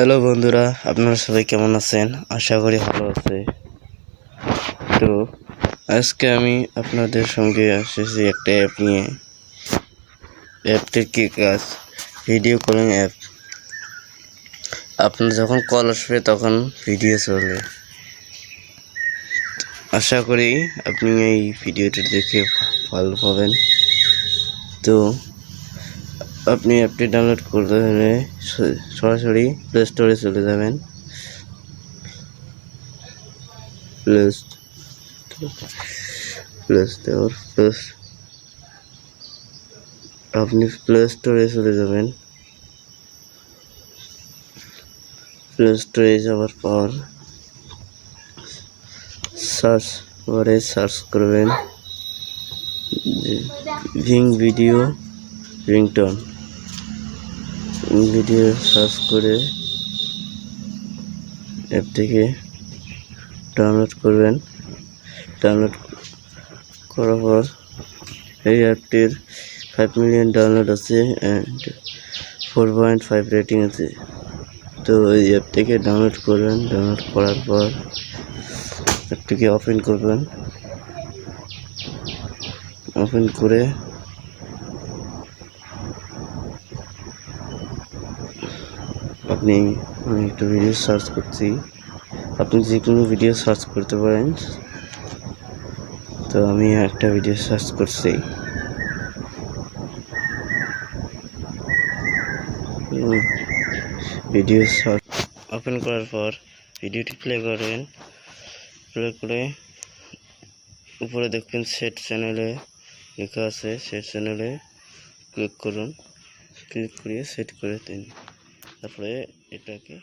Hello বন্ধুরা, আপনারা সবাই কেমন আছেন? আশা করি ভালো আছে। তো আজকে আমি আপনাদের সঙ্গে এসেছি একটা অ্যাপ নিয়ে। অ্যাপটির কী কাজ? Video calling app. আপনার যখন কল আসবে তখন ভিডিও চলবে। আশা করি আপনি এই ভিডিওটি দেখে ভালো পাবেন। তো আপনি অ্যাপটি ডাউনলোড করতে হলে সরাসরি প্লে স্টোরে চলে যাবেন। আপনি প্লে স্টোরে চলে যাবেন। প্লে স্টোরে যাওয়ার পর সার্চ বারে সার্চ করবেন ভিডিও ringtone। ভিডিও সার্চ করে অ্যাপ থেকে ডাউনলোড করবেন। ডাউনলোড করার পর এই অ্যাপটির 5 মিলিয়ন ডাউনলোড আছে অ্যান্ড 4.5 রেটিং আছে। তো এই অ্যাপ থেকে ডাউনলোড করবেন। ডাউনলোড করার পর অ্যাপটিকে ওপেন করবেন। ওপেন করে আমি একটা ভিডিও সার্চ করছি। আপনি যে কোনো ভিডিও সার্চ করতে পারেন। তো আমি একটা ভিডিও সার্চ করছি। ভিডিও সার্চ ওপেন করার পর ভিডিওটি প্লে করবেন। প্লে করে উপরে দেখবেন সেট চ্যানেলে লেখা আছে। সেট চ্যানেলে ক্লিক করুন। ক্লিক করে সেট করে দিন। তারপরে এটাকে